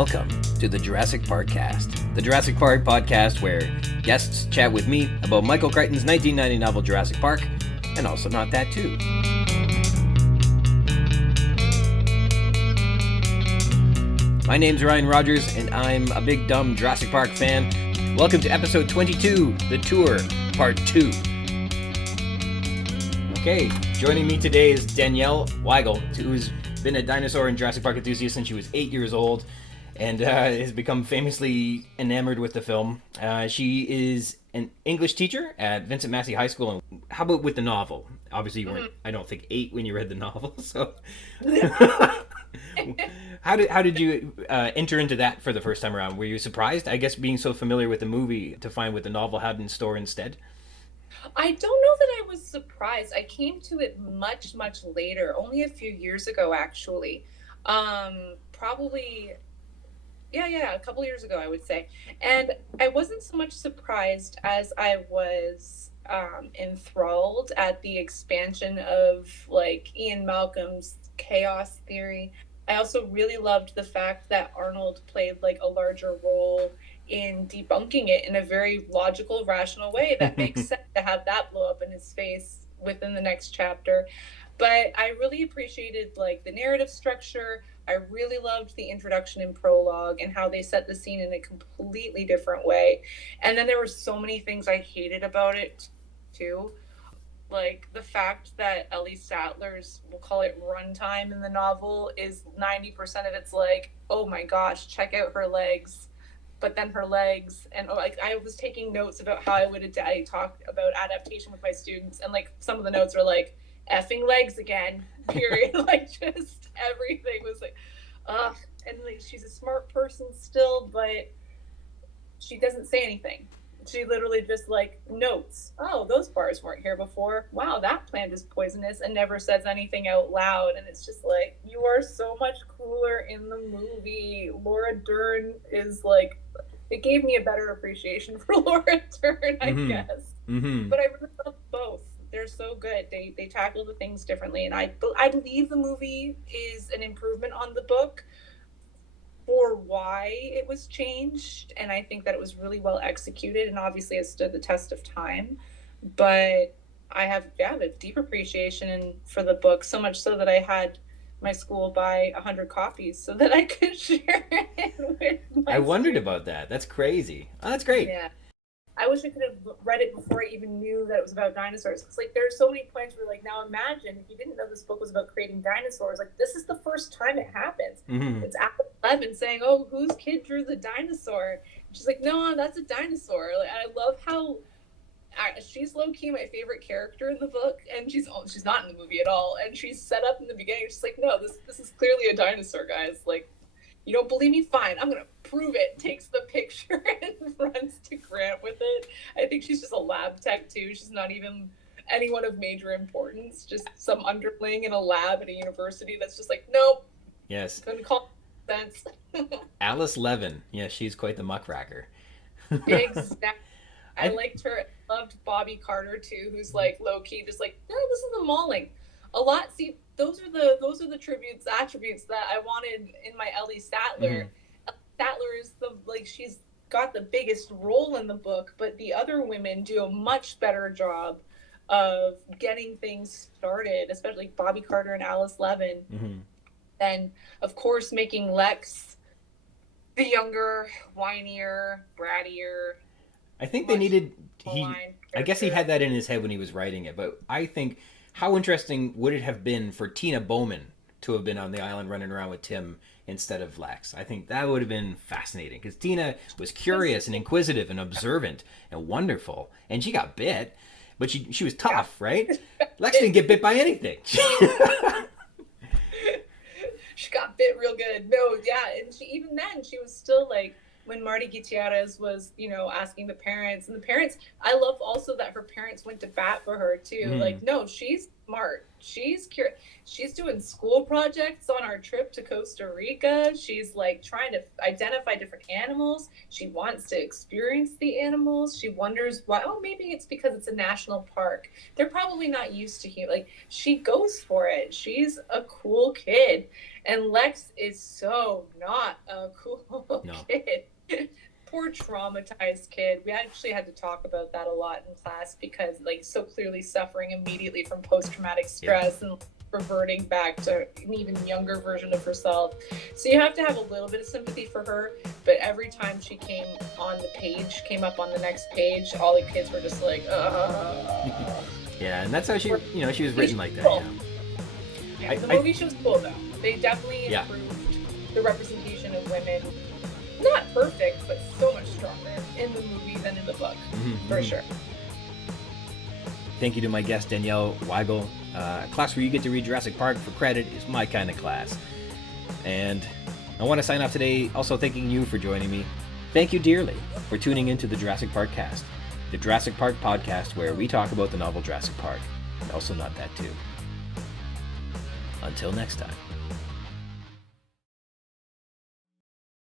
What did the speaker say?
Welcome to the Jurassic Park-Cast, the Jurassic Park podcast where guests chat with me about Michael Crichton's 1990 novel Jurassic Park, and also not that too. My name's Ryan Rogers, and I'm a big dumb Jurassic Park fan. Welcome to episode 22, The Tour, Part 2. Okay, joining me today is Danielle Weigel, who's been a dinosaur and Jurassic Park enthusiast since she was 8 years old, and has become famously enamored with the film. She is an English teacher at Vincent Massey High School. And how about with the novel? Obviously, you weren't, I don't think, 8 when you read the novel, so... How did you enter into that for the first time around? Were you surprised, I guess, being so familiar with the movie, to find what the novel had in store instead? I don't know that I was surprised. I came to it much, much later, only a few years ago, actually. Probably, a couple years ago, I would say. And I wasn't so much surprised as I was enthralled at the expansion of, like, Ian Malcolm's chaos theory. I also really loved the fact that Arnold played, like, a larger role in debunking it in a very logical, rational way that makes sense to have that blow up in his face within the next chapter. But I really appreciated, like, the narrative structure. I really loved the introduction and prologue and how they set the scene in a completely different way. And then there were so many things I hated about it too. Like the fact that Ellie Sattler's, we'll call it runtime in the novel, is 90% of it's like, oh my gosh, check out her legs. But then her legs, and like I was taking notes about how I talk about adaptation with my students, and like some of the notes are like effing legs again, period. Like just everything was like, ugh. And like she's a smart person still, but she doesn't say anything. She literally just like notes, oh, those bars weren't here before. Wow, that plant is poisonous, and never says anything out loud. And it's just like, you are so much cooler in the movie. Laura Dern is like, it gave me a better appreciation for Laura Dern, I guess. But I really love both. They're so good. They tackle the things differently. And I believe the movie is an improvement on the book for why it was changed, and I think that it was really well executed, and obviously it stood the test of time. But I have a deep appreciation for the book, so much so that I had my school buy 100 copies so that I could share it with my I wondered students. about that. That's crazy. Oh, that's great. Yeah. I wish I could have read it before I even knew that it was about dinosaurs. Because, like, there are so many points where, like, now imagine if you didn't know this book was about creating dinosaurs. Like, this is the first time it happens. It's Apple 11 saying, "Oh, whose kid drew the dinosaur?" And she's like, "No, that's a dinosaur." Like, I love how she's low key my favorite character in the book, and she's not in the movie at all. And she's set up in the beginning. She's like, "No, this is clearly a dinosaur, guys. Like, you don't believe me? Fine. I'm going to prove it." Takes the picture and runs to Grant with it. I think she's just a lab tech, too. She's not even anyone of major importance. Just some underling in a lab at a university that's just like, nope. Yes. Couldn't call sense. Alice Levin. Yeah, she's quite the muckraker. Exactly. I liked her. I loved Bobby Carter, too, who's like low-key, just like, no, this is the mauling. A lot. See, those are the attributes that I wanted in my Ellie Sattler. Ellie Sattler is she's got the biggest role in the book, but the other women do a much better job of getting things started, especially Bobby Carter and Alice Levin. And of course, making Lex the younger, whinier, brattier. I think they needed. I guess he had that in his head when he was writing it, but I think, how interesting would it have been for Tina Bowman to have been on the island running around with Tim instead of Lex? I think that would have been fascinating, because Tina was curious and inquisitive and observant and wonderful, and she got bit, but she was tough, right? Lex didn't get bit by anything. She got bit real good. No, yeah, and even then, she was still like, when Marty Gutierrez was, asking the parents, and the parents, I love also that her parents went to bat for her too. Like, no, she's smart. She's doing school projects on our trip to Costa Rica. She's like trying to identify different animals. She wants to experience the animals. She wonders why. Oh, maybe it's because it's a national park. They're probably not used to human. Like, she goes for it. She's a cool kid, and Lex is so not a cool kid. Poor traumatized kid. We actually had to talk about that a lot in class because, like, so clearly suffering immediately from post-traumatic stress and reverting back to an even younger version of herself. So you have to have a little bit of sympathy for her, but every time she came on the page, came up on the next page, all the kids were just like, Yeah, and that's how she, you know, she was written like that. Cool. Yeah, the movie show was cool though. They definitely improved the representation of women. Not perfect, but so much stronger in the movie than in the book, for sure. Thank you to my guest, Danielle Weigel. A class where you get to read Jurassic Park for credit is my kind of class. And I want to sign off today also thanking you for joining me. Thank you dearly for tuning into the Jurassic Park-Cast, the Jurassic Park podcast where we talk about the novel Jurassic Park, and also Not That Too. Until next time.